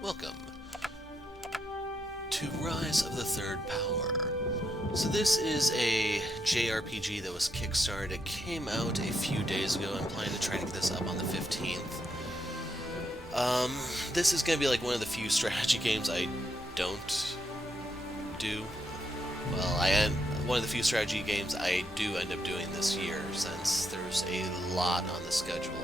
Welcome to Rise of the Third Power. So this is a JRPG that was kickstarted. It came out a few days ago. I'm planning to try to get this up on the 15th. This is going to be like one of the few strategy games I don't do. Well, one of the few strategy games I do end up doing this year, since there's a lot on the schedule.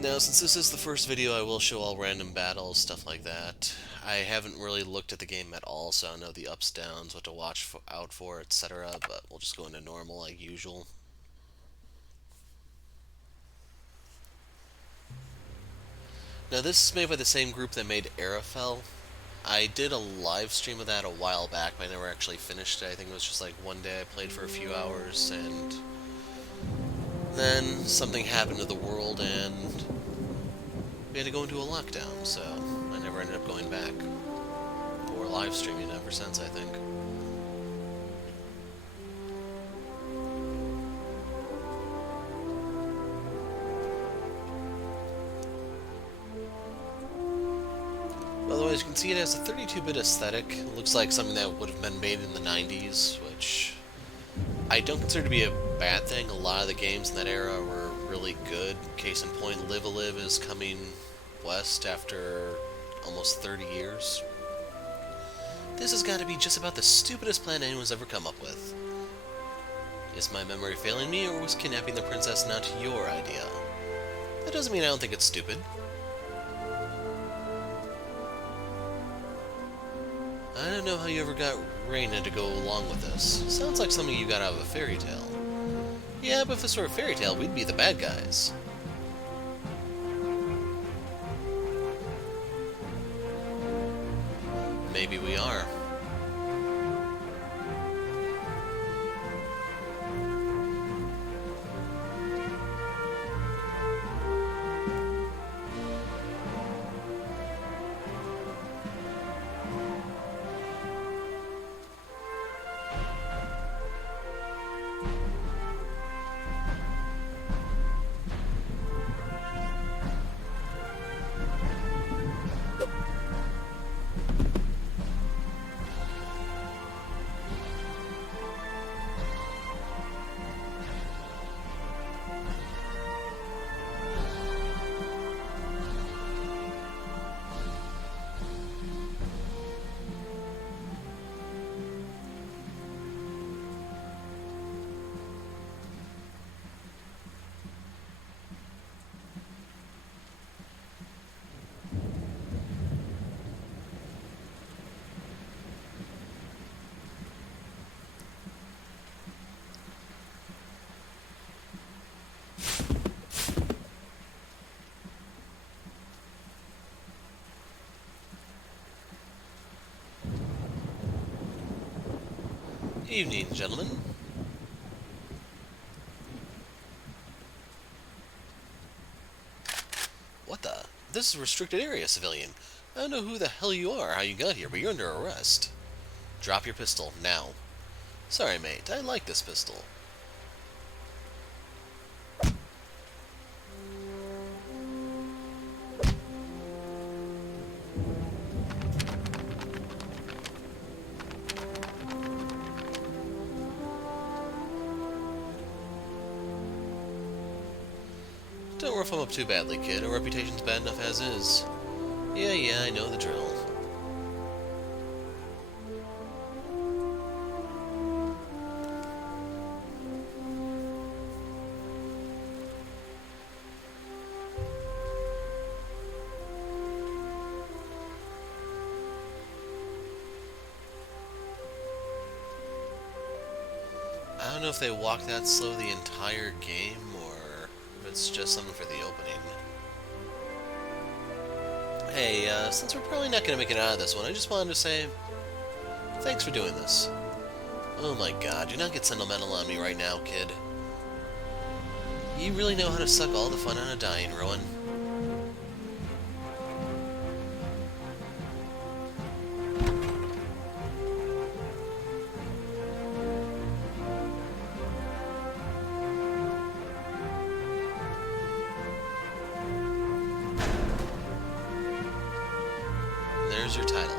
Now, since this is the first video, I will show all random battles, stuff like that. I haven't really looked at the game at all, so I don't know the ups, downs, what to watch out for, etc., but we'll just go into normal like usual. Now, this is made by the same group that made Ara Fell. I did a live stream of that a while back, but I never actually finished it. I think it was just like one day I played for a few hours, and then something happened to the world, and we had to go into a lockdown, so I never ended up going back. Or live streaming ever since, I think. Otherwise, you can see it has a 32-bit aesthetic. It looks like something that would have been made in the 90s, which I don't consider to be a bad thing. A lot of the games in that era were really good. Case in point, Live a Live is coming west after almost 30 years. This has got to be just about the stupidest plan anyone's ever come up with. Is my memory failing me, or was kidnapping the princess not your idea? That doesn't mean I don't think it's stupid. I don't know how you ever got Reina to go along with this. Sounds like something you got out of a fairy tale. Yeah, but if this were a fairy tale, we'd be the bad guys. Maybe we are. Evening, gentlemen. What the? This is a restricted area, civilian. I don't know who the hell you are, how you got here, but you're under arrest. Drop your pistol, now. Sorry, mate, I like this pistol. Don't rough him up too badly, kid. Our reputation's bad enough as is. Yeah, I know the drill. I don't know if they walk that slow the entire game, or if it's just something for the opening. Hey, since we're probably not gonna make it out of this one, I just wanted to say, thanks for doing this. Oh my god, do not get sentimental on me right now, kid. You really know how to suck all the fun out of dying, Rowan. there's your title.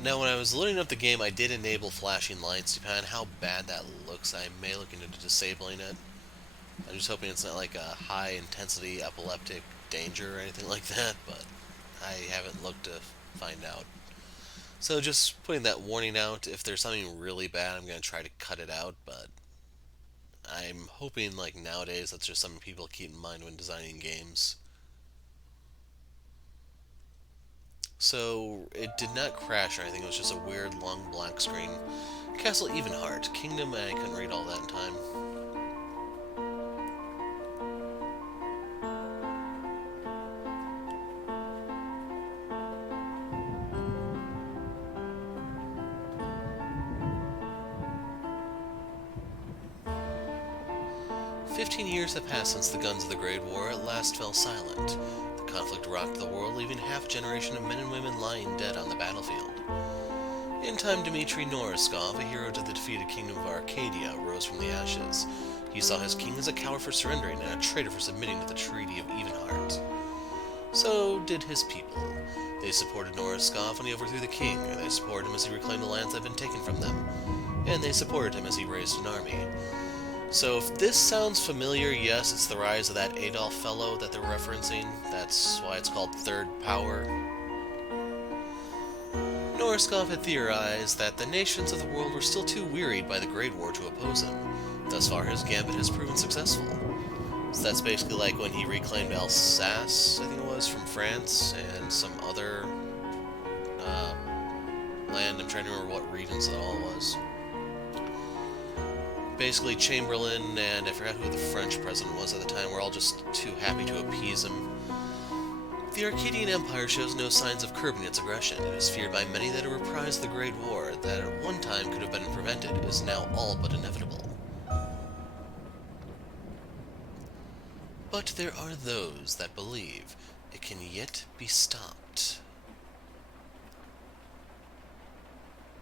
Now, when I was loading up the game, I did enable flashing lights. Depending on how bad that looks, I may look into disabling it. I'm just hoping it's not like a high-intensity epileptic danger or anything like that, but I haven't looked to find out. So just putting that warning out, if there's something really bad, I'm going to try to cut it out, but I'm hoping, like, nowadays, that's just something people keep in mind when designing games. So, it did not crash or anything, it was just a weird, long black screen. Castle Evenheart, Kingdom, I couldn't read all that in time. "15 years have passed since the guns of the Great War at last fell silent. The conflict rocked the world, leaving half a generation of men and women lying dead on the battlefield. In time, Dmitry Norskov, a hero to the defeated kingdom of Arcadia, rose from the ashes. He saw his king as a coward for surrendering and a traitor for submitting to the Treaty of Evenheart. So did his people. They supported Norskov when he overthrew the king, and they supported him as he reclaimed the lands that had been taken from them, and they supported him as he raised an army. So if this sounds familiar, yes, it's the rise of that Adolf fellow that they're referencing. That's why it's called Third Power. Norskov had theorized that the nations of the world were still too wearied by the Great War to oppose him. Thus far, his gambit has proven successful. So that's basically like when he reclaimed Alsace, I think it was, from France, and some other land. I'm trying to remember what regions that all was. Basically, Chamberlain and I forgot who the French president was at the time were all just too happy to appease him. The Arcadian Empire shows no signs of curbing its aggression. It is feared by many that a reprise of the Great War that at one time could have been prevented is now all but inevitable. But there are those that believe it can yet be stopped.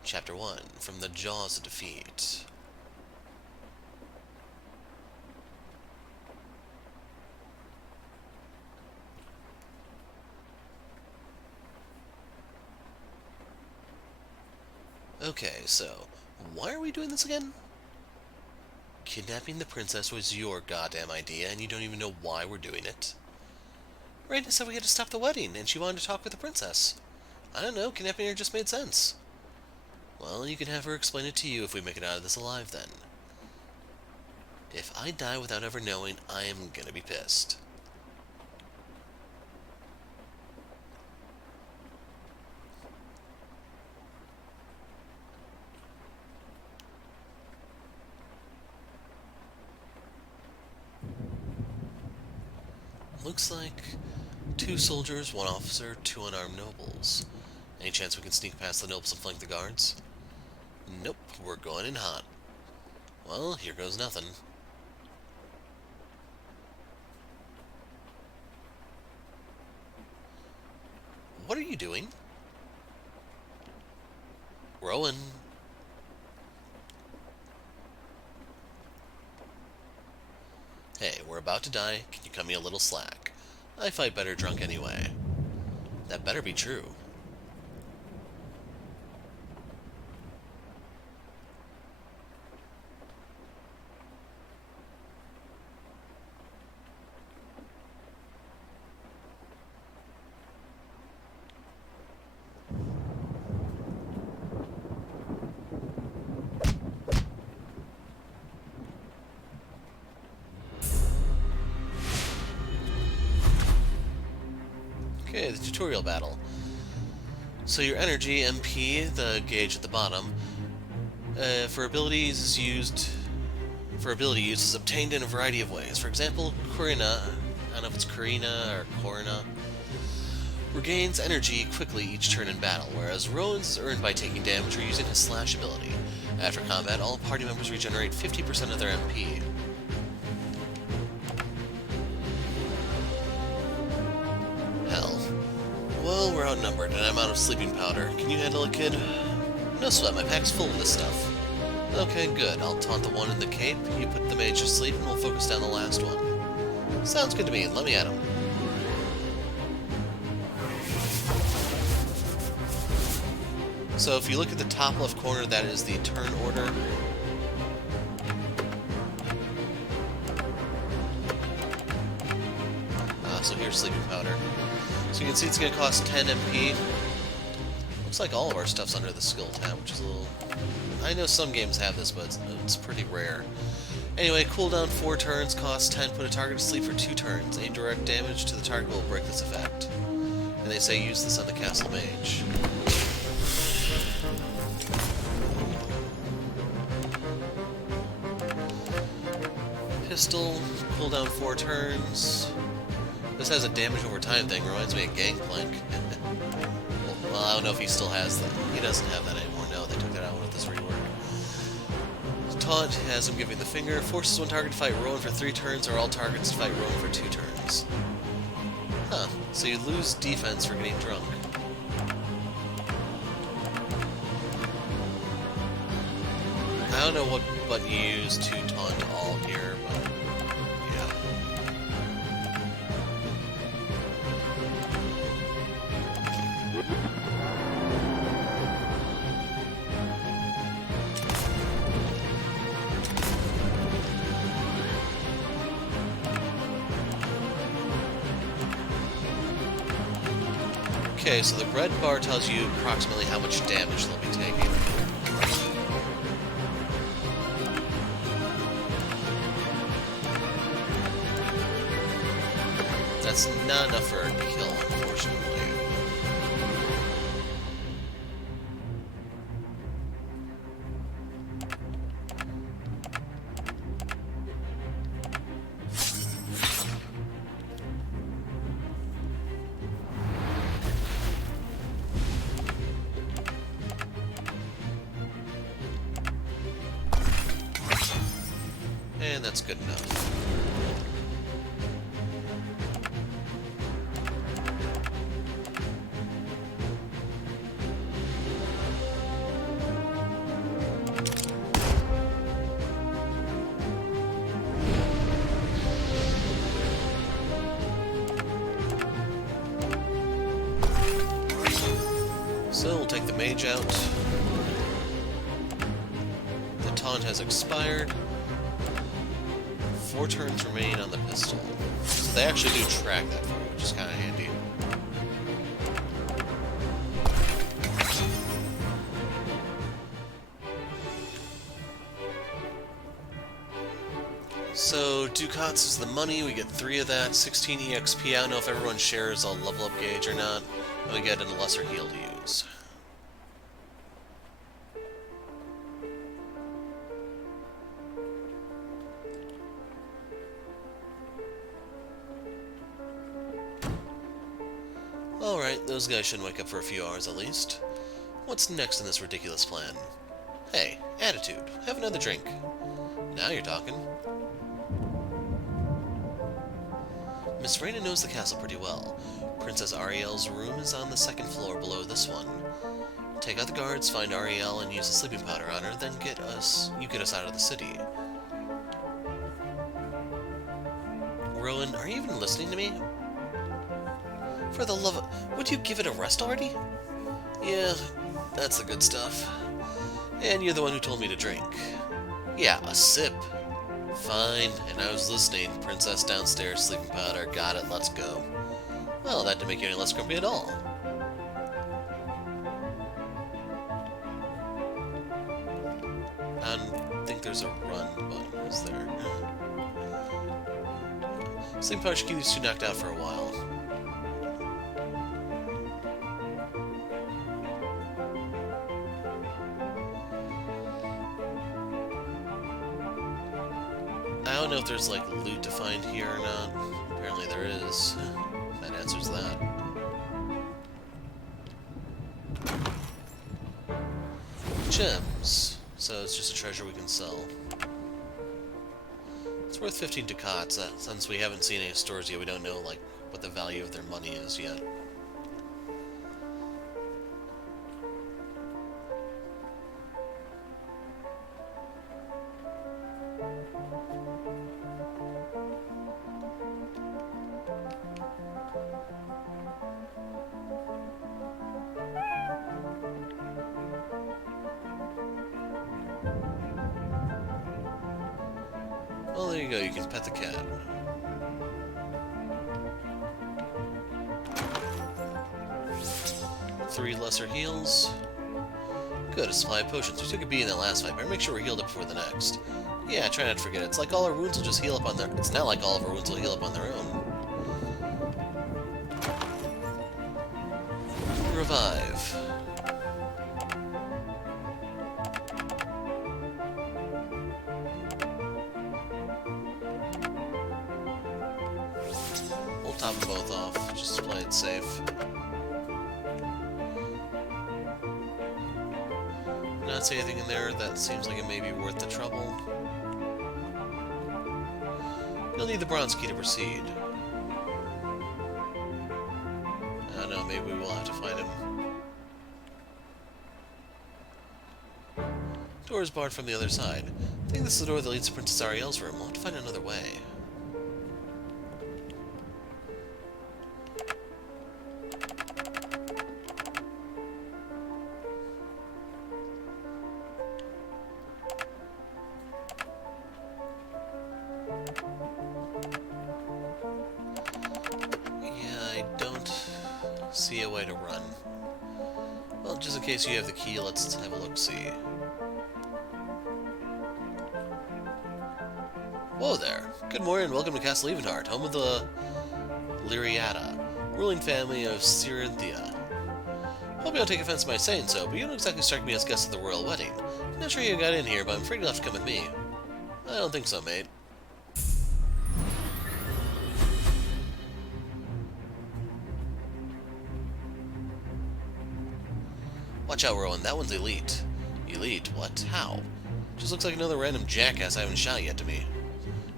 Chapter 1, From the Jaws of Defeat. Okay, so, why are we doing this again? Kidnapping the princess was your goddamn idea, and you don't even know why we're doing it. Raina said we had to stop the wedding, and she wanted to talk with the princess. I don't know, kidnapping her just made sense. Well, you can have her explain it to you if we make it out of this alive, then. If I die without ever knowing, I am gonna be pissed. Looks like 2 soldiers, 1 officer, 2 unarmed nobles. Any chance we can sneak past the nobles and flank the guards? Nope, we're going in hot. Well, here goes nothing. What are you doing? Rowan. Hey, we're about to die. Can you cut me a little slack? I fight better drunk anyway. That better be true. Okay, the tutorial battle. So your energy, MP, the gauge at the bottom, For ability use is obtained in a variety of ways. For example, Corina, I don't know if it's Corina or Corina, regains energy quickly each turn in battle, whereas Rowan's is earned by taking damage or using his slash ability. After combat, all party members regenerate 50% of their MP. Hell. Well, we're outnumbered, and I'm out of sleeping powder. Can you handle it, kid? No sweat, my pack's full of this stuff. Okay, good. I'll taunt the one in the cape, you put the mage to sleep, and we'll focus down the last one. Sounds good to me. Let me at him. So if you look at the top left corner, that is the turn order. So here's sleeping powder. So you can see it's going to cost 10 MP. Looks like all of our stuff's under the skill tab, which is a little... I know some games have this, but it's pretty rare. Anyway, cooldown 4 turns, costs 10, put a target to sleep for 2 turns. Any direct damage to the target will break this effect. And they say use this on the castle mage. Pistol, cooldown 4 turns. This has a damage over time thing, reminds me of Gangplank. Well, I don't know if he still has that. He doesn't have that anymore. No, they took that out with this rework. Taunt has him giving the finger. Forces one target to fight Rowan for 3 turns, or all targets to fight Rowan for 2 turns. Huh. So you lose defense for getting drunk. I don't know what button you use to taunt all here, but yeah. Okay, so the red bar tells you approximately how much damage they'll be taking. That's not enough for a kill, unfortunately. And that's good enough. So we'll take the mage out. The taunt has expired. 4 turns remain on the pistol. So they actually do track that for you, which is kind of handy. So Ducats is the money, we get 3 of that, 16 EXP. I don't know if everyone shares a level up gauge or not, and we get a lesser heal to use. Alright, those guys shouldn't wake up for a few hours at least. What's next in this ridiculous plan? Hey, attitude. Have another drink. Now you're talking. Miss Reyna knows the castle pretty well. Princess Ariel's room is on the 2nd floor below this one. Take out the guards, find Ariel, and use the sleeping powder on her, then you get us out of the city. Rowan, are you even listening to me? For the love of... Would you give it a rest already? Yeah, that's the good stuff. And you're the one who told me to drink. Yeah, a sip. Fine, and I was listening. Princess downstairs, sleeping powder. Got it, let's go. Well, that didn't make you any less grumpy at all. I don't think there's a run button, is there? Sleeping powder should keep these 2 knocked out for a while. don't know if there's, like, loot to find here or not. Apparently there is. That answers that. Gems. So it's just a treasure we can sell. It's worth 15 ducats. Since we haven't seen any stores yet, we don't know, like, what the value of their money is yet. Well, there you go, you can pet the cat. Three lesser heals. Good, a supply of potions. We took a beat in that last fight, better make sure we're healed up before the next. Yeah, try not to forget it. It's like all our wounds will just heal up on their... It's not like all of our wounds will heal up on their own. Revive. We'll top them both off, just to play it safe. Not see anything in there that seems like it may be worth the trouble. You'll need the bronze key to proceed. I don't know, maybe we will have to find him. Door is barred from the other side. I think this is the door that leads to Princess Ariel's room. We'll have to find another way. See a way to run. Well, just in case you have the key, let's have a look-see. Whoa there! Good morning and welcome to Castle Evenheart, home of the Lyriata, ruling family of Cyrinthia. Hope you don't take offense to my saying so, but you don't exactly strike me as guests at the royal wedding. I'm not sure you got in here, but I'm afraid you'll have to come with me. I don't think so, mate. Watch out, Rowan. That one's elite. Elite? What? How? Just looks like another random jackass I haven't shot yet to me.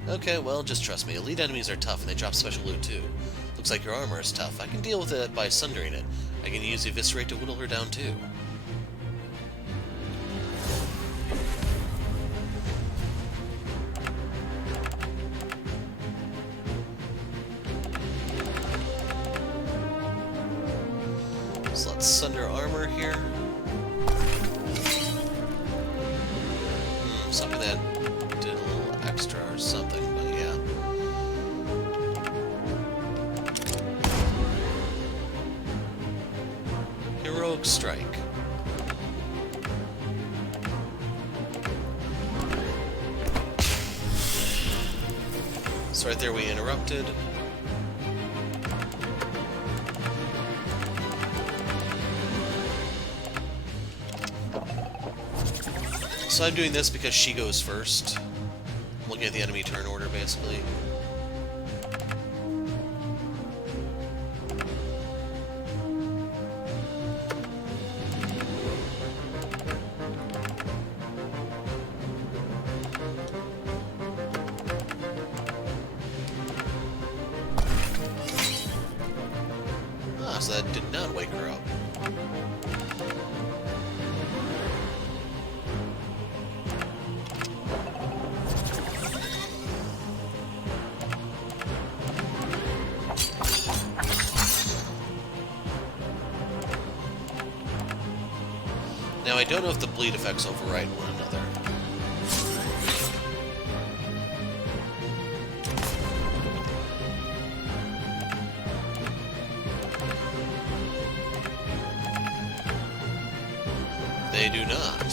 Okay, well, just trust me. Elite enemies are tough, and they drop special loot, too. Looks like your armor is tough. I can deal with it by sundering it. I can use Eviscerate to whittle her down, too. So let's sunder armor here. Something that did a little extra or something, but yeah. Heroic Strike. So right there we interrupted. So I'm doing this because she goes first. I'm looking at the enemy turn order, basically. Ah, so that did not wake her up. Now, I don't know if the bleed effects override one another. They do not.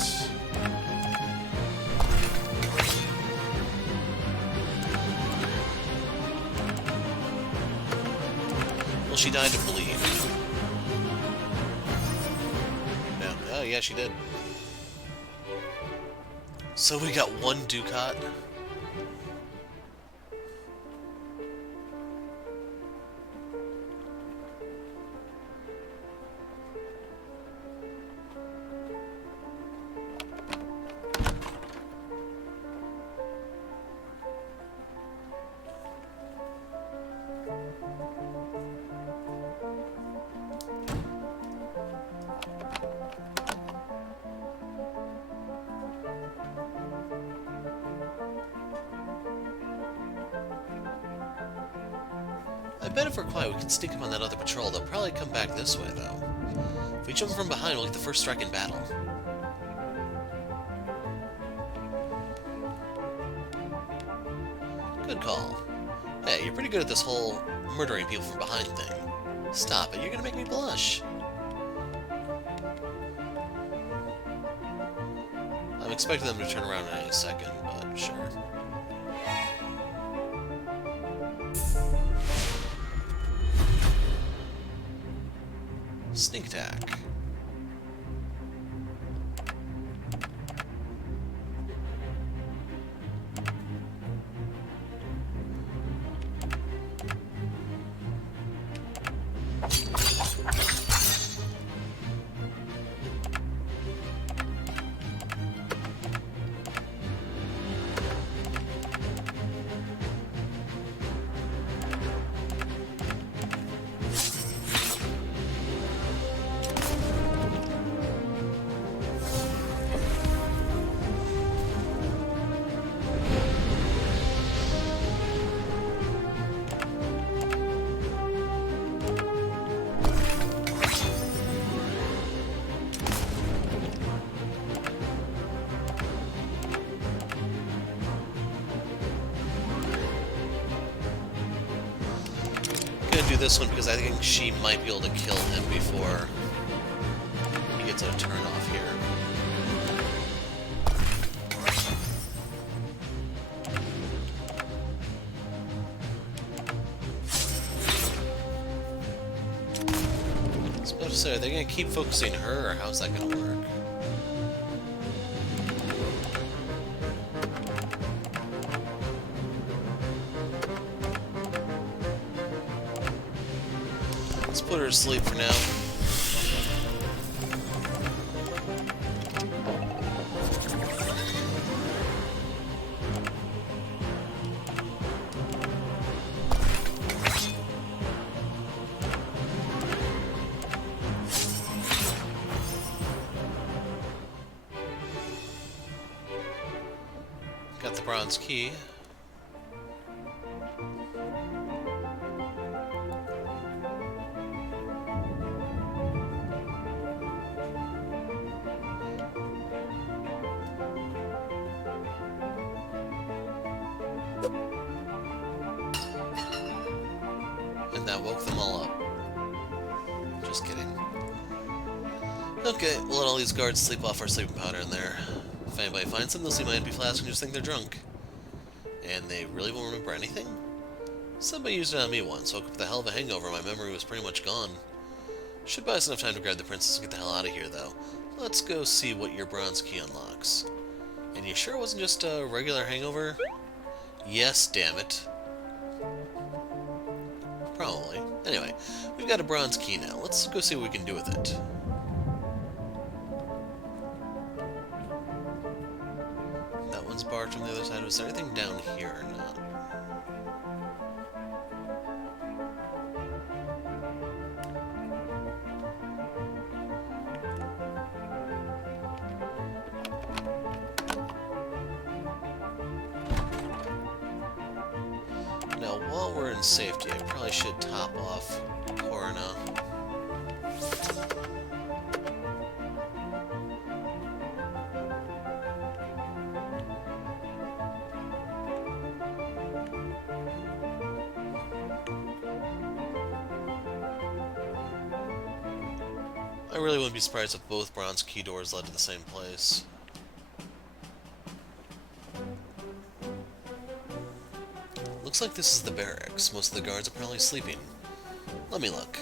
Well, she died of bleed. Oh, yeah, she did. So we got one ducat. bet if we're quiet, we can sneak up on that other patrol. They'll probably come back this way, though. If we jump from behind, we'll get the first strike in battle. Good call. Hey, you're pretty good at this whole murdering people from behind thing. Stop it, you're gonna make me blush. I'm expecting them to turn around in any second, but sure. Sneak attack. Do this one because I think she might be able to kill him before he gets a turn off here. I was about to say, are they going to keep focusing her, or how's that going to work? Put her to sleep for now. Got the bronze key. And that woke them all up. Just kidding. Okay, we'll let all these guards sleep off our sleeping powder in there. If anybody finds them, they'll see my empty flask and just think they're drunk. And they really won't remember anything? Somebody used it on me once, woke up with a hell of a hangover, my memory was pretty much gone. Should buy us enough time to grab the princess and get the hell out of here, though. Let's go see what your bronze key unlocks. And you sure it wasn't just a regular hangover? Yes, damn it. Probably. Anyway, we've got a bronze key now. Let's go see what we can do with it. That one's barred from the other side. Was there anything down here or not? Now, while we're in safety, I probably should top off Corona. I really wouldn't be surprised if both bronze key doors led to the same place. Looks like this is the barracks. Most of the guards are probably sleeping. Let me look.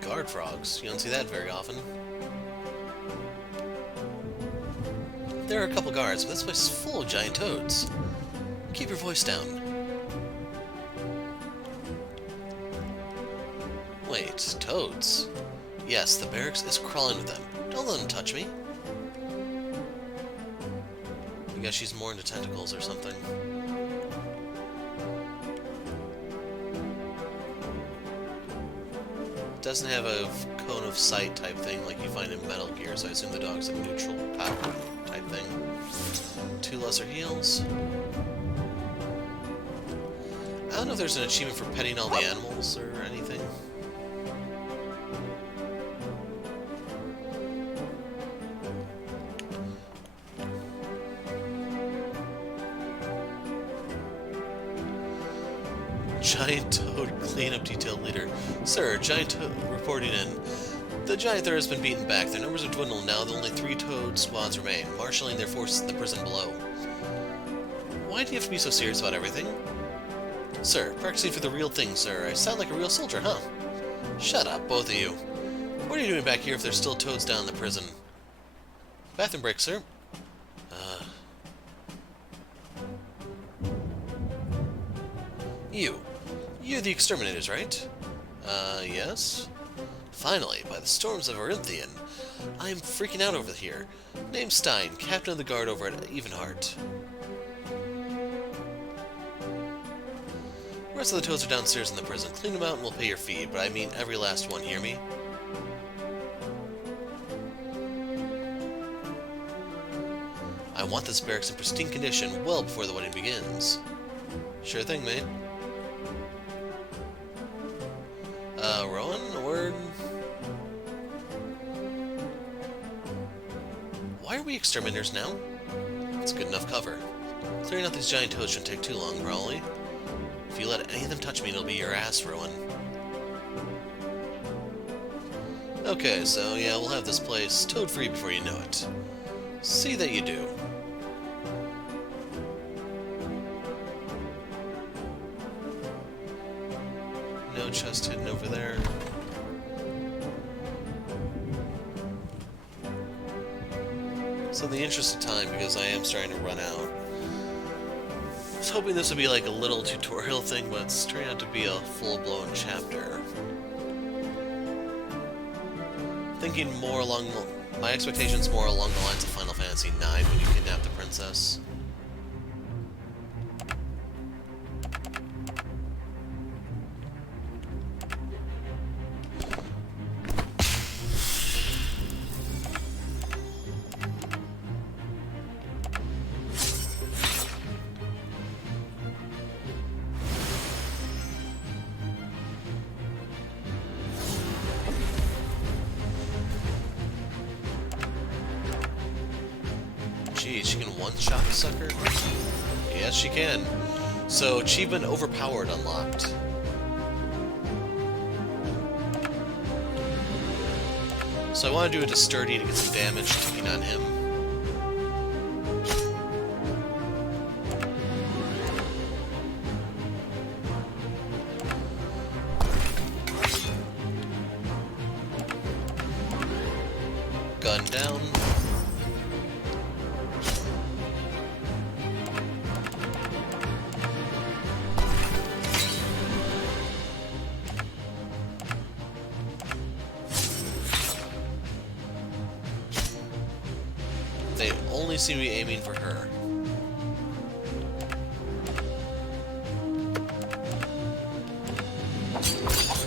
Guard frogs. You don't see that very often. There are a couple guards, but this place is full of giant toads. Keep your voice down. Wait, toads? Yes, the barracks is crawling with them. Don't let them touch me. I guess she's more into tentacles or something. doesn't have a cone of sight type thing like you find in Metal Gear, so I assume the dog's a neutral power type thing. 2 lesser heals. I don't know if there's an achievement for petting all the animals or anything. Giant Toad Cleanup Detail Leader. Sir, Giant Toad reporting in. The Giant Threat has been beaten back. Their numbers have dwindled now. Only 3 Toad squads remain, marshalling their forces in the prison below. Why do you have to be so serious about everything? Sir, practicing for the real thing, sir. I sound like a real soldier, huh? Shut up, both of you. What are you doing back here if there's still toads down in the prison? Bathroom break, sir. You're the exterminators, right? Yes? Finally, by the storms of Orinthian. I am freaking out over here. Name's Stein, captain of the guard over at Evenheart. The rest of the toads are downstairs in the prison. Clean them out and we'll pay your fee, but I mean every last one, hear me? I want this barracks in pristine condition well before the wedding begins. Sure thing, mate. Rowan, a word? Why are we exterminators now? It's good enough cover. Clearing out these giant toads shouldn't take too long, probably. If you let any of them touch me, it'll be your ass, Rowan. Okay, so yeah, we'll have this place toad-free before you know it. See that you do. No chest hidden over there. So in the interest of time, because I am starting to run out, I was hoping this would be like a little tutorial thing, but it's turning out to be a full-blown chapter. Thinking more along my expectations more along the lines of Final Fantasy IX when you kidnap the princess. Geez, she can one-shot the sucker? Yes, she can. So, achievement overpowered unlocked. So I want to do it to Sturdy to get some damage taking on him. Gun down. They only seem to be aiming for her.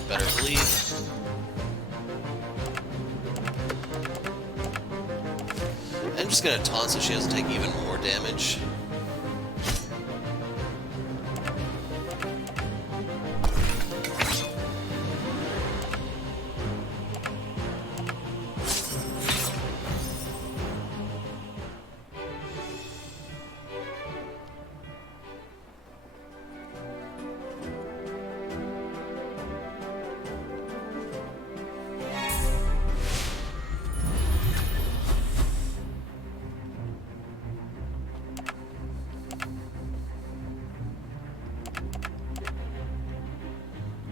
Better believe. I'm just gonna taunt so she doesn't take even more damage.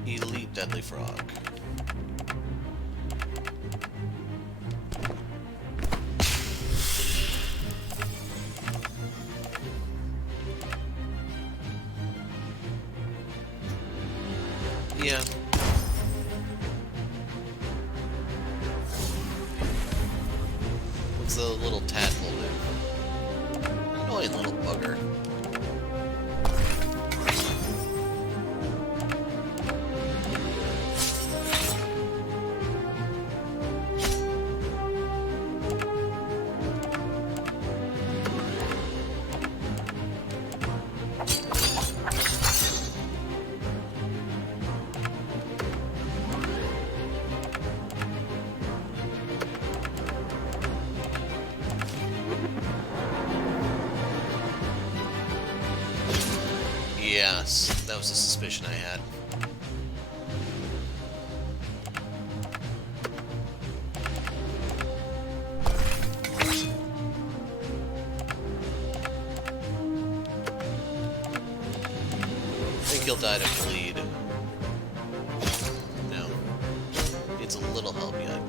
Elite Deadly Frog. Yeah. What's the little tadpole do? Annoying little bugger. Yes, that was a suspicion I had. I think he'll die to bleed. No. Needs a little help yet.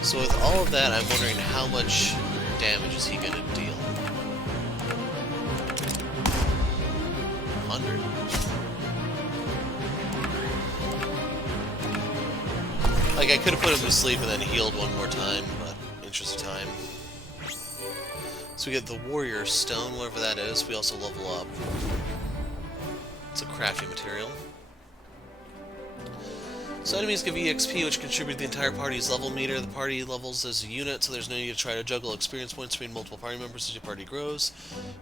So with all of that, I'm wondering how much damage is he going to deal? 100? Like, I could have put him to sleep and then healed one more time, but interest of time. So we get the Warrior Stone, whatever that is. We also level up. It's a crafting material. So enemies give EXP, which contribute to the entire party's level meter. The party levels as a unit, so there's no need to try to juggle experience points between multiple party members as your party grows.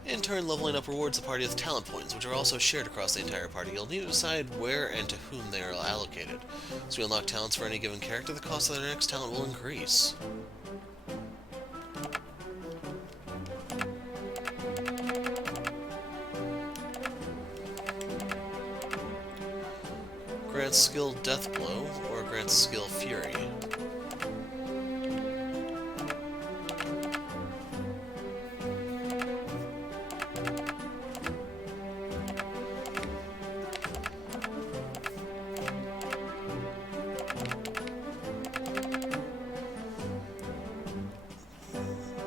In turn, leveling up rewards the party with talent points, which are also shared across the entire party. You'll need to decide where and to whom they are allocated. So you unlock talents for any given character, the cost of their next talent will increase. Grants skill Death Blow, or grants skill Fury.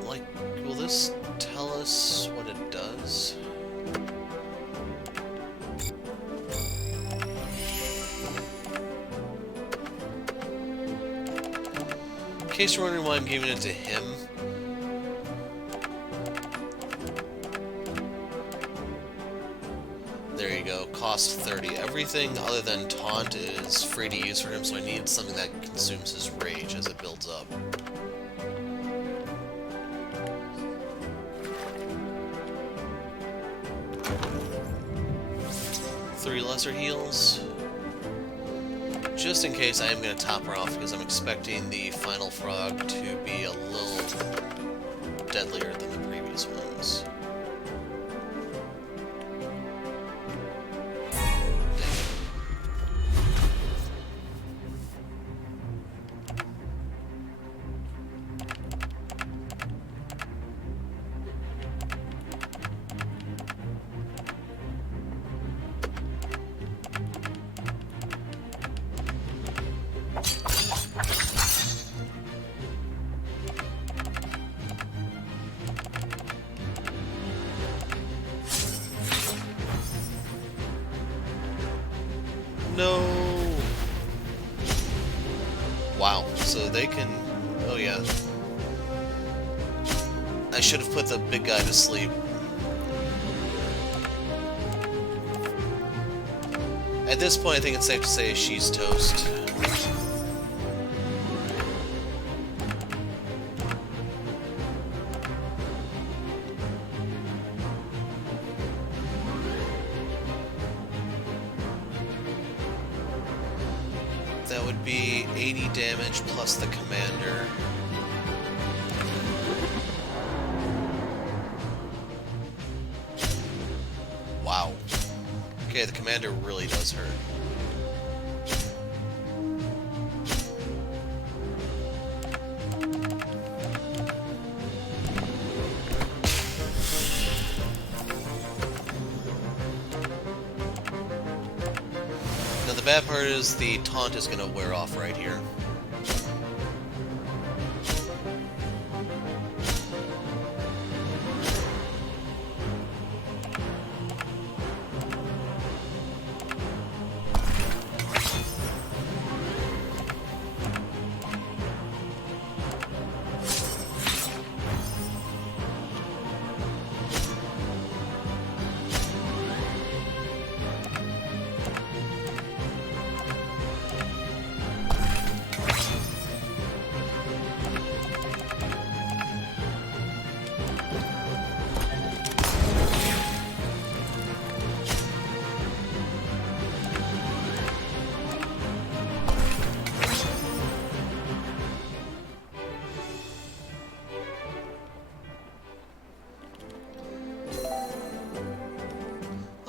Like, will this tell us what it does? In case you're wondering why I'm giving it to him, there you go, cost 30. Everything other than taunt is free to use for him, so I need something that consumes his rage as it builds up. Three lesser heals. Just in case, I am going to top her off because I'm expecting the final frog to be a little deadlier than the previous ones. No! Wow, so they can... Oh yeah. I should have put the big guy to sleep. At this point, I think it's safe to say she's toast. That would be 80 damage plus the commander. Wow. Okay, the commander really does hurt. Now the bad part is the taunt is going to wear off right here.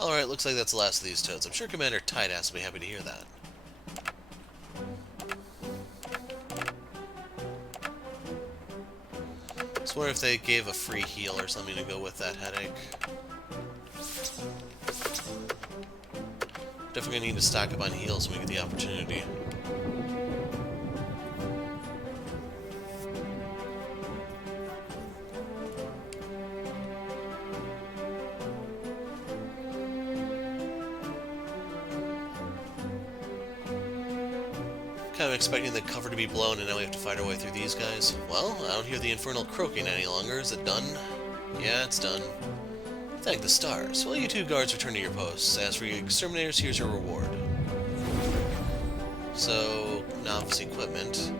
Alright, looks like that's the last of these toads. I'm sure Commander Tight-Ass will be happy to hear that. I wonder if they gave a free heal or something to go with that headache. Definitely gonna need to stock up on heals when we get the opportunity. Kind of expecting the cover to be blown and now we have to fight our way through these guys. Well, I don't hear the infernal croaking any longer. Is it done? Yeah, it's done. Thank the stars. Well, you two guards return to your posts. As for you exterminators, here's your reward. So, novice equipment.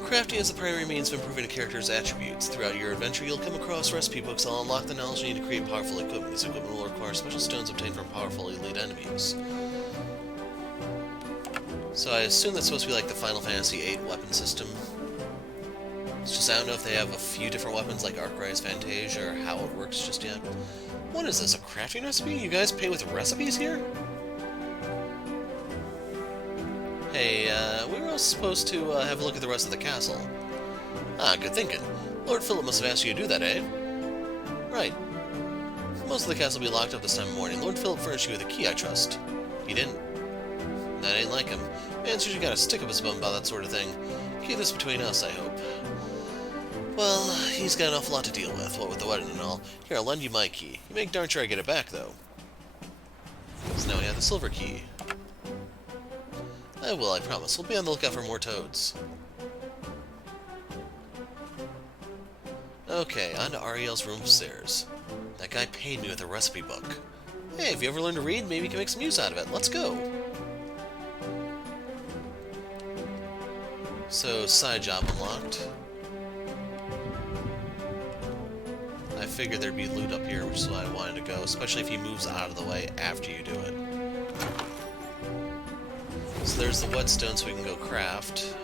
Crafting is the primary means of improving a character's attributes. Throughout your adventure, you'll come across recipe books that will unlock the knowledge you need to create powerful equipment. This equipment will require special stones obtained from powerful elite enemies. So I assume that's supposed to be like the Final Fantasy VIII weapon system. It's just I don't know if they have a few different weapons like Arcrise Fantasia or how it works just yet. What is this, a crafting recipe? You guys pay with recipes here? Hey, we were also supposed to have a look at the rest of the castle. Ah, good thinking. Lord Philip must have asked you to do that, eh? Right. Most of the castle will be locked up this time of morning. Lord Philip furnished you with a key, I trust. He didn't. That ain't like him. Man's usually got a stick up his bum about that sort of thing. Keep this between us, I hope. Well, he's got an awful lot to deal with, what with the wedding and all. Here, I'll lend you my key. You make darn sure I get it back, though. So now we have the silver key. I will, I promise. We'll be on the lookout for more toads. Okay, on to Ariel's room upstairs. That guy paid me with a recipe book. Hey, if you ever learn to read, maybe you can make some use out of it. Let's go! So, side job unlocked. I figured there'd be loot up here, which is why I wanted to go, especially if he moves out of the way after you do it. So there's the whetstone so we can go craft.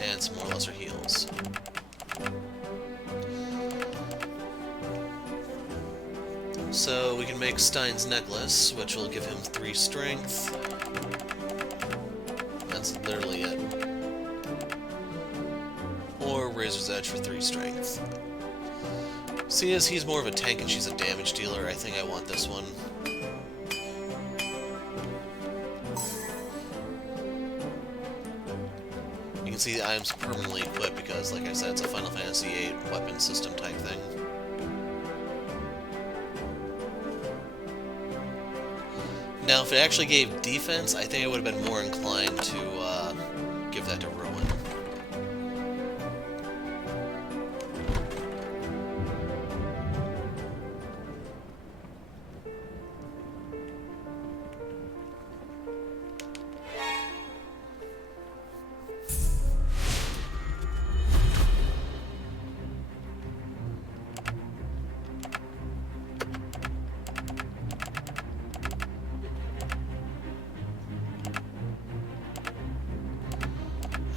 And some more lesser heals. So we can make Stein's necklace, which will give him 3 strength. That's literally it. Or Razor's Edge for 3 strength. See, as he's more of a tank and she's a damage dealer, I think I want this one. You can see the items permanently equipped because, like I said, it's a Final Fantasy VIII weapon system type thing. Now, if it actually gave defense, I think I would have been more inclined to give that to Ruin.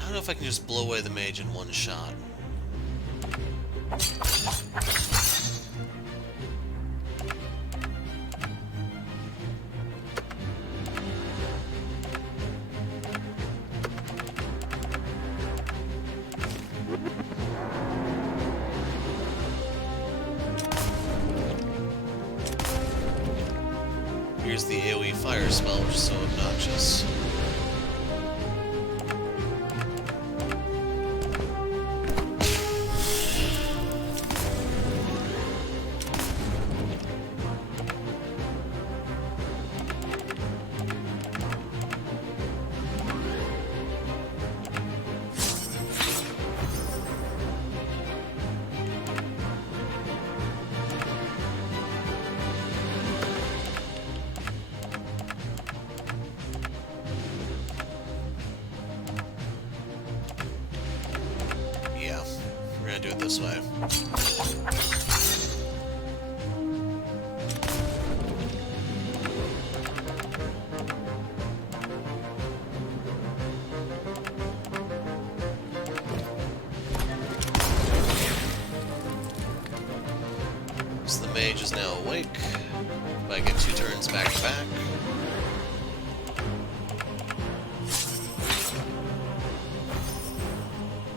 I don't know if I can just blow away the mage in one shot. Here's the AoE fire spell, which is so obnoxious. We're gonna do it this way. mage is now awake. If I get 2 turns back to back.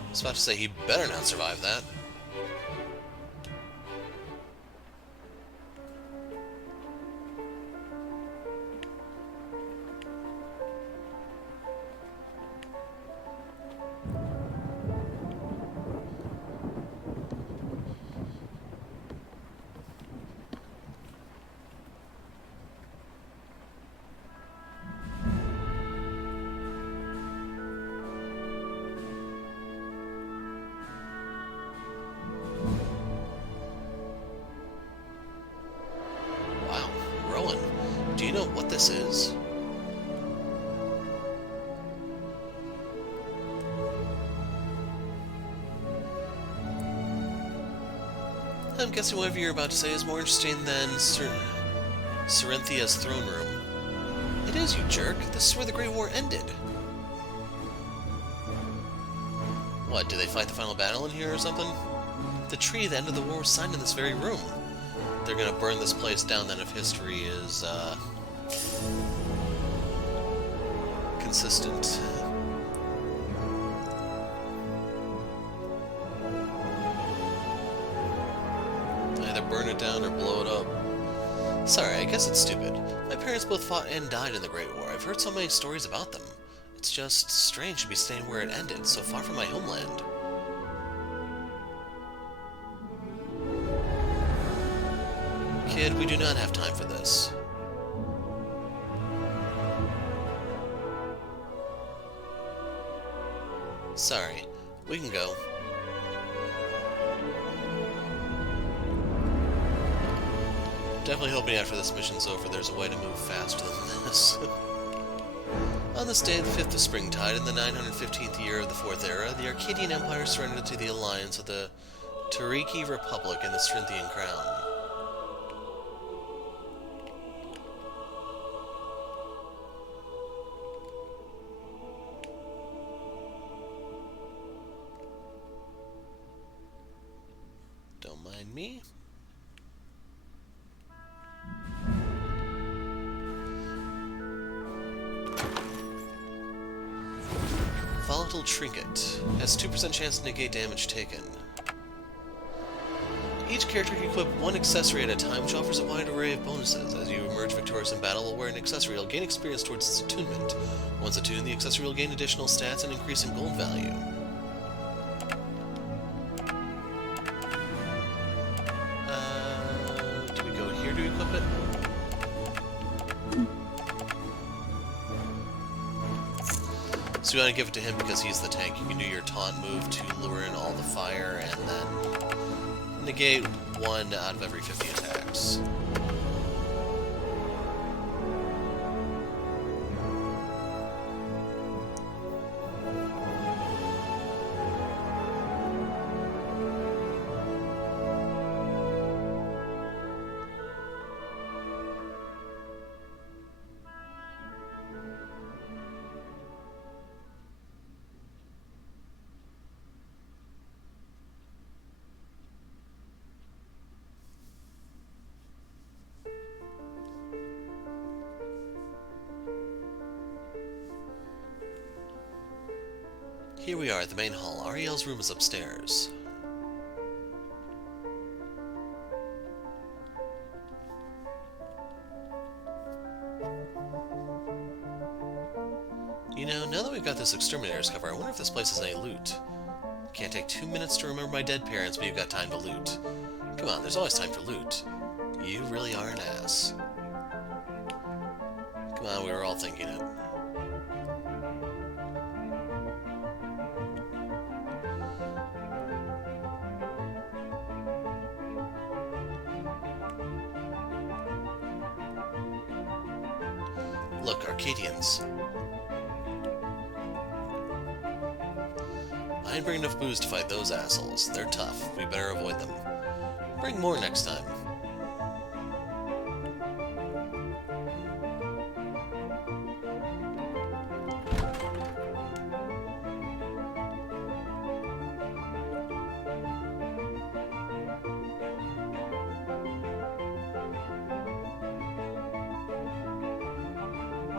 I was about to say he better not survive that. Do you know what this is? I'm guessing whatever you're about to say is more interesting than Cerinthia's throne room. It is, you jerk. This is where the Great War ended. What, did they fight the final battle in here or something? The treaty at the end of the war was signed in this very room. They're gonna burn this place down then if history is, consistent. Either burn it down or blow it up. Sorry, I guess it's stupid. My parents both fought and died in the Great War. I've heard so many stories about them. It's just strange to be staying where it ended, so far from my homeland. Kid, we do not have time for this. Sorry, we can go. Definitely hoping after this mission's over there's a way to move faster than this. On this day, the 5th of Springtide, in the 915th year of the 4th Era, the Arcadian Empire surrendered to the alliance of the Turiki Republic and the Cerinthian Crown. Don't mind me. Volatile Trinket. Has 2% chance to negate damage taken. Each character can equip one accessory at a time, which offers a wide array of bonuses. As you emerge victorious in battle while wearing an accessory, you'll gain experience towards its attunement. Once attuned, the accessory will gain additional stats and increase in gold value. Do we go here to equip it? So you want to give it to him because he's the tank. You can do your taunt move to lure in all the fire and then negate 1 out of every 50 attacks. Here we are at the main hall. Ariel's room is upstairs. You know, now that we've got this exterminator's cover, I wonder if this place has any loot. Can't take 2 minutes to remember my dead parents, but you've got time to loot. Come on, there's always time for loot. You really are an ass. Come on, we were all thinking it. Look, Arcadians. I didn't bring enough booze to fight those assholes. They're tough. We better avoid them. Bring more next time.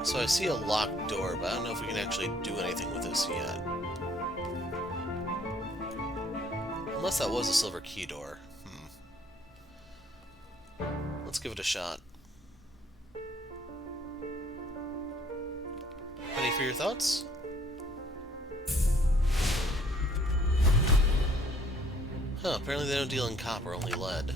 So I see a locked door, but I don't know if we can actually do anything with this yet. Unless that was a silver key door. Let's give it a shot. Ready for your thoughts? Huh, apparently they don't deal in copper, only lead.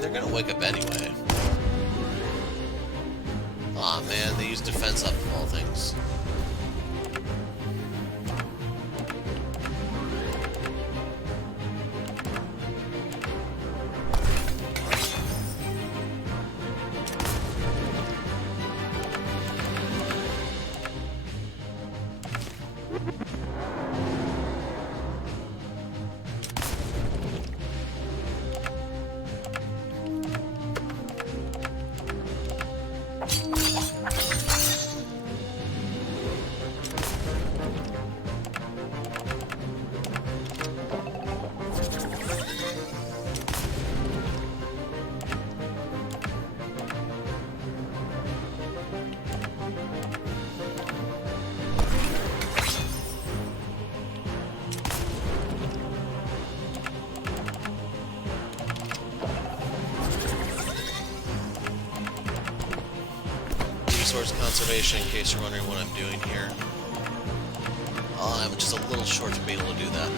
They're gonna wake up anyway. Aw, man, they use defense up of all things. Resource conservation, in case you're wondering what I'm doing here. I'm just a little short from being able to do that.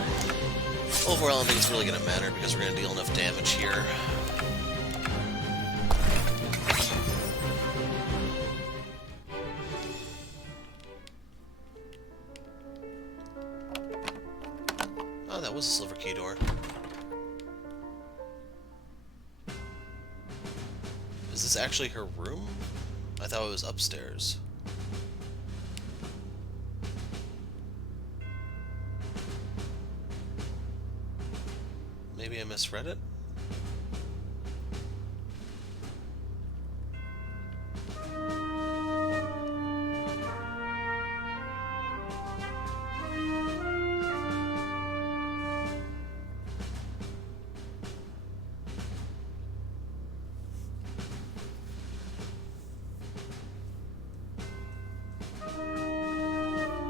Overall, I don't think it's really going to matter because we're going to deal enough damage here. Oh, that was a silver key door. Is this actually her room? I thought it was upstairs. Maybe I misread it?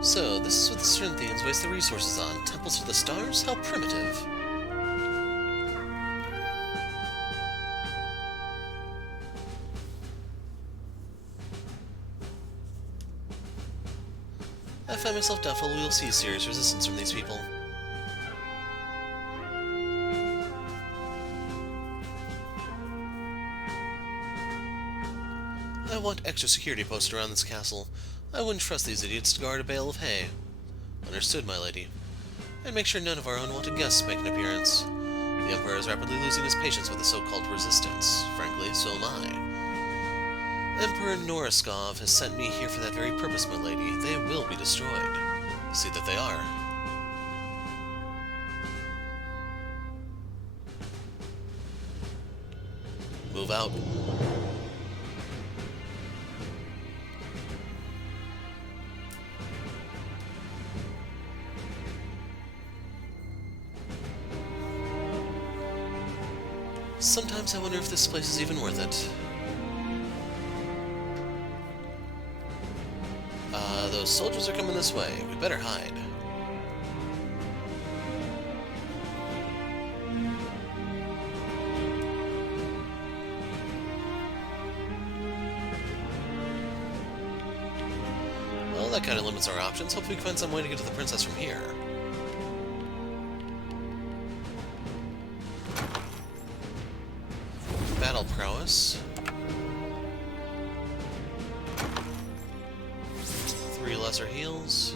So, this is what the Cerinthians waste their resources on. Temples for the stars? How primitive. I find myself doubtful we will see serious resistance from these people. I want extra security posted around this castle. I wouldn't trust these idiots to guard a bale of hay. Understood, my lady. And make sure none of our unwanted guests make an appearance. The Emperor is rapidly losing his patience with the so-called resistance. Frankly, so am I. Emperor Noriskov has sent me here for that very purpose, my lady. They will be destroyed. See that they are. Move out. Sometimes I wonder if this place is even worth it. Those soldiers are coming this way. We better hide. Well, that kind of limits our options. Hopefully we can find some way to get to the princess from here. Battle prowess. 3 lesser heals.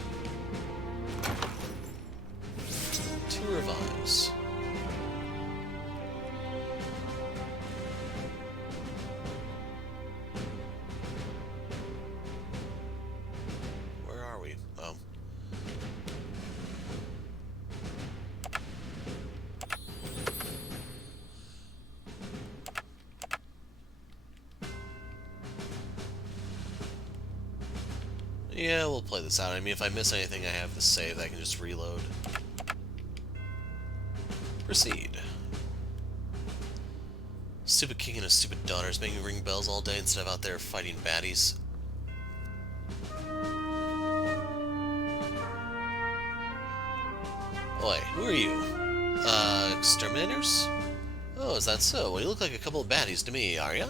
Yeah, we'll play this out. I mean, if I miss anything, I have the save. I can just reload. Proceed. Stupid king and his stupid daughters make me ring bells all day instead of out there fighting baddies. Oi, who are you? Exterminators? Oh, is that so? Well, you look like a couple of baddies to me, are ya?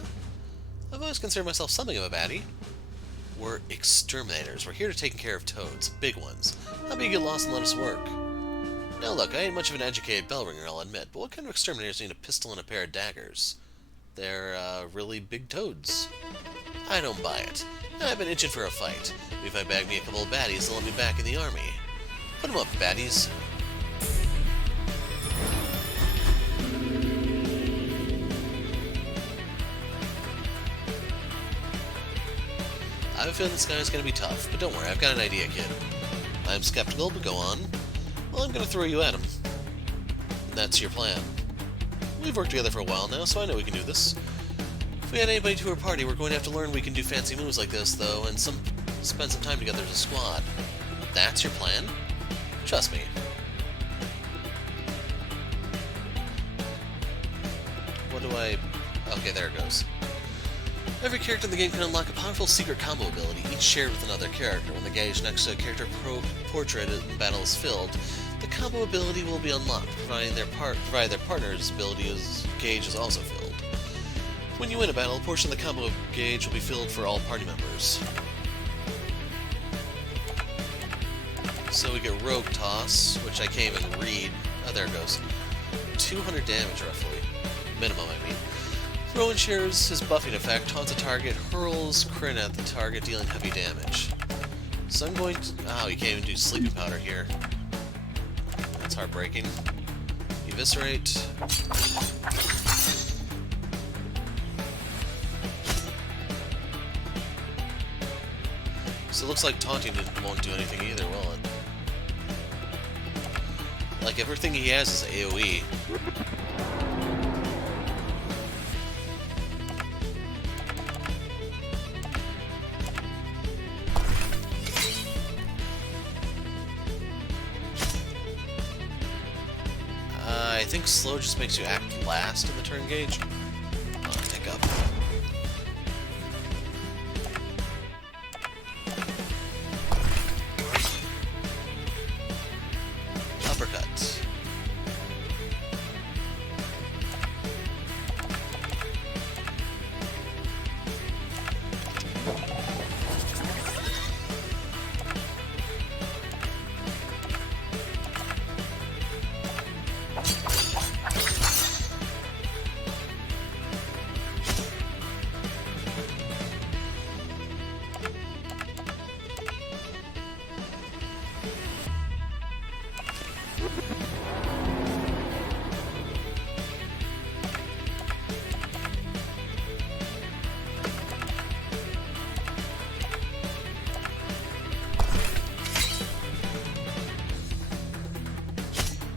I've always considered myself something of a baddie. We're exterminators. We're here to take care of toads. Big ones. How about you get lost and let us work? Now look, I ain't much of an educated bell ringer, I'll admit, but what kind of exterminators need a pistol and a pair of daggers? They're, really big toads. I don't buy it. I've been itching for a fight. If I bag me a couple of baddies, they'll let me back in the army. Put 'em up, baddies. I have a feeling this guy is going to be tough, but don't worry, I've got an idea, kid. I'm skeptical, but go on. Well, I'm going to throw you at him. That's your plan. We've worked together for a while now, so I know we can do this. If we had anybody to our party, we're going to have to learn we can do fancy moves like this, though, and spend some time together as a squad. That's your plan? Trust me. What do I... Okay, there it goes. Every character in the game can unlock a powerful secret combo ability, each shared with another character. When the gauge next to a character portrait in battle is filled, the combo ability will be unlocked, provided their partner's gauge is also filled. When you win a battle, a portion of the combo gauge will be filled for all party members. So we get Rogue Toss, which I can't even read. Oh, there it goes. 200 damage, roughly. Minimum, I mean. Rowan shares his buffing effect, taunts a target, hurls crit at the target, dealing heavy damage. So I'm going to... Oh, you can't even do sleeping powder here. That's heartbreaking. Eviscerate. So it looks like taunting won't do anything either, will it? Like, everything he has is AoE. I think slow just makes you act last in the turn gauge. Pick up. Uppercut.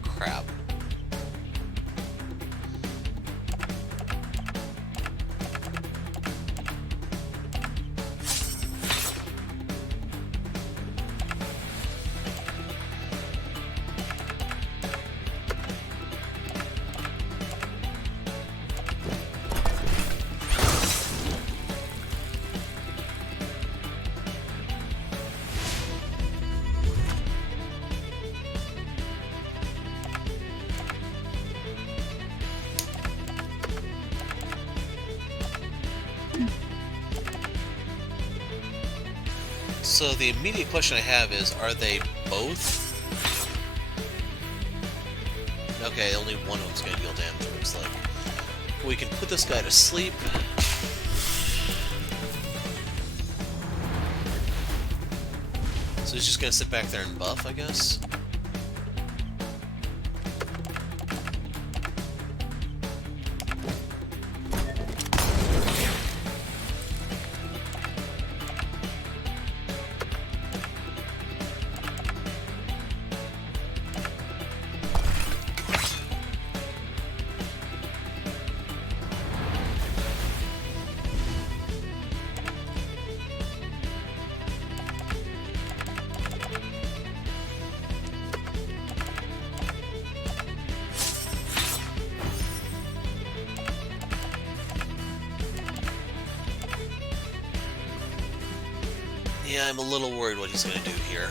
Crap. So the immediate question I have is, are they both? Okay, only one of them's going to deal damage, it looks like. We can put this guy to sleep. So he's just going to sit back there and buff, I guess? Yeah, I'm a little worried what he's gonna do here.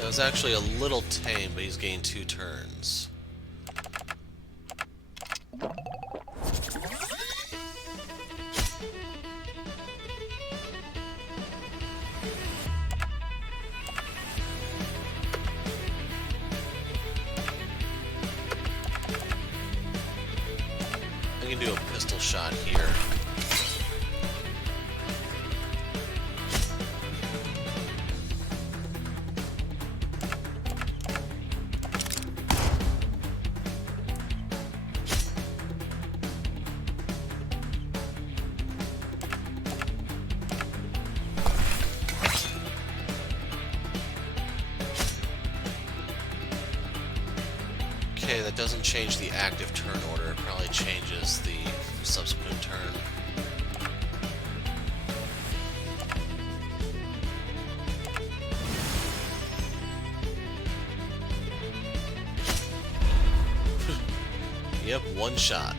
That was actually a little tame, but he's gained 2 turns. I can do a pistol shot here. Okay, that doesn't change the active turn order. It probably changes the subsequent turn. Yep, 1 shot.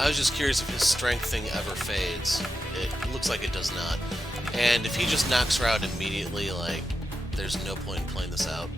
I was just curious if his strength thing ever fades. It looks like it does not. And if he just knocks her out immediately, like, there's no point in playing this out.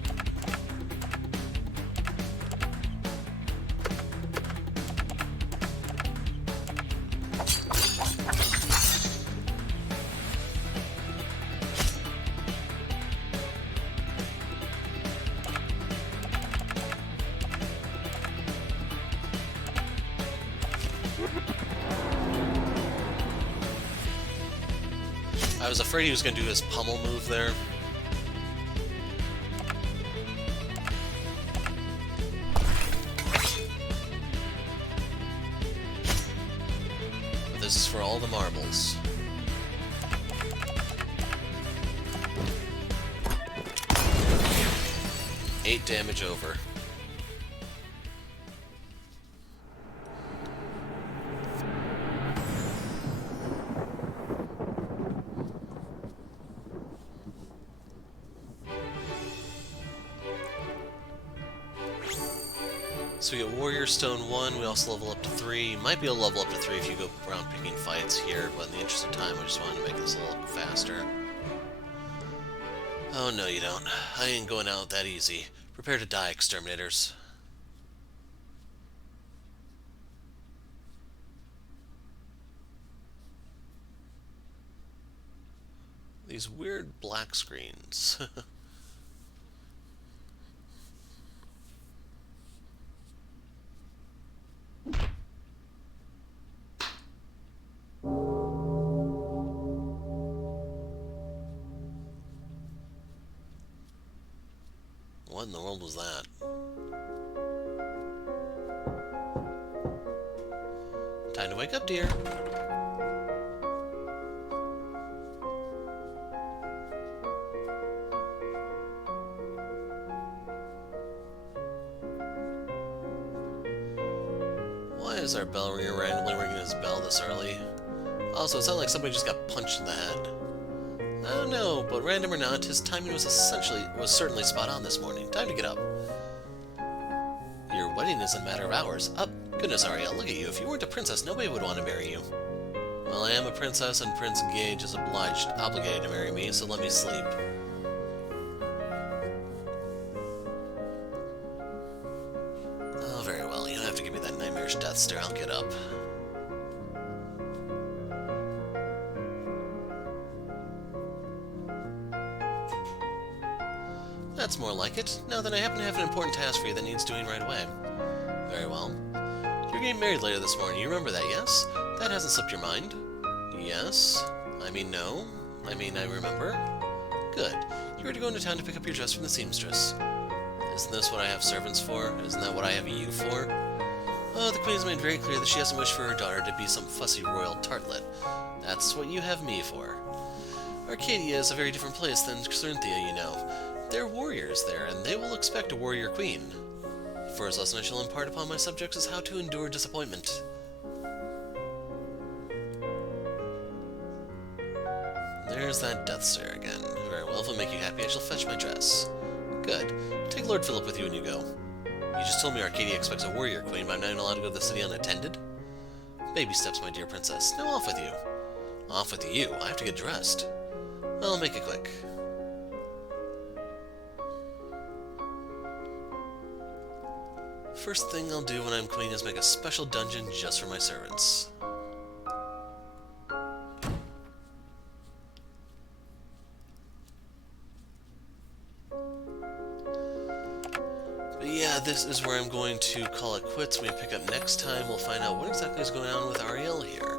I was afraid he was going to do his pummel move there. But this is for all the marbles. Eight damage over. So we get Warrior Stone 1, we also level up to 3. You might be able to level up to 3 if you go around picking fights here, but in the interest of time, I just wanted to make this a little faster. Oh no you don't. I ain't going out that easy. Prepare to die, exterminators. These weird black screens. What in the world was that? Time to wake up, dear. Why is our bell ringer randomly ringing his bell this early? Also, it sounded like somebody just got punched in the head. I don't know, but random or not, his timing was certainly spot on this morning. Time to get up. Your wedding is in a matter of hours. Up. Goodness, Ariel, look at you. If you weren't a princess, nobody would want to marry you. Well, I am a princess, and Prince Gage is obligated to marry me, so let me sleep. Oh, very well. You don't have to give me that nightmarish death stare. I'll get up. That's more like it. Now that I happen to have an important task for you that needs doing right away. Very well. You're getting married later this morning. You remember that, yes? That hasn't slipped your mind. Yes. I mean, no. I mean, I remember. Good. You were to go into town to pick up your dress from the seamstress. Isn't this what I have servants for? Isn't that what I have you for? Oh, the Queen has made very clear that she doesn't wish for her daughter to be some fussy royal tartlet. That's what you have me for. Arcadia is a very different place than Cerinthia, you know. They're warriors there, and they will expect a warrior queen. The first lesson I shall impart upon my subjects is how to endure disappointment. There's that death stare again. Very well, if it'll make you happy, I shall fetch my dress. Good. Take Lord Philip with you when you go. You just told me Arcadia expects a warrior queen, but I'm not even allowed to go to the city unattended? Baby steps, my dear princess. Now off with you. Off with you? I have to get dressed. I'll make it quick. First thing I'll do when I'm queen is make a special dungeon just for my servants. But yeah, this is where I'm going to call it quits. When we pick up next time, we'll find out what exactly is going on with Ariel here.